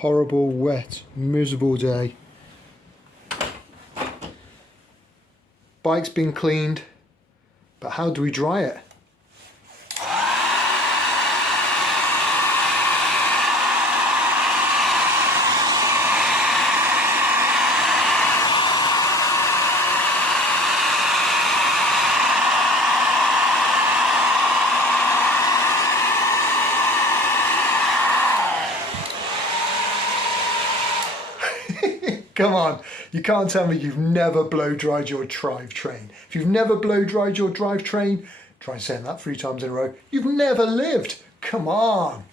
horrible, wet, miserable day. Bike's been cleaned, but how do we dry it? Come on, you can't tell me you've never blow dried your drivetrain. If you've never blow dried your drivetrain, try saying that 3 times in a row. You've never lived. Come on.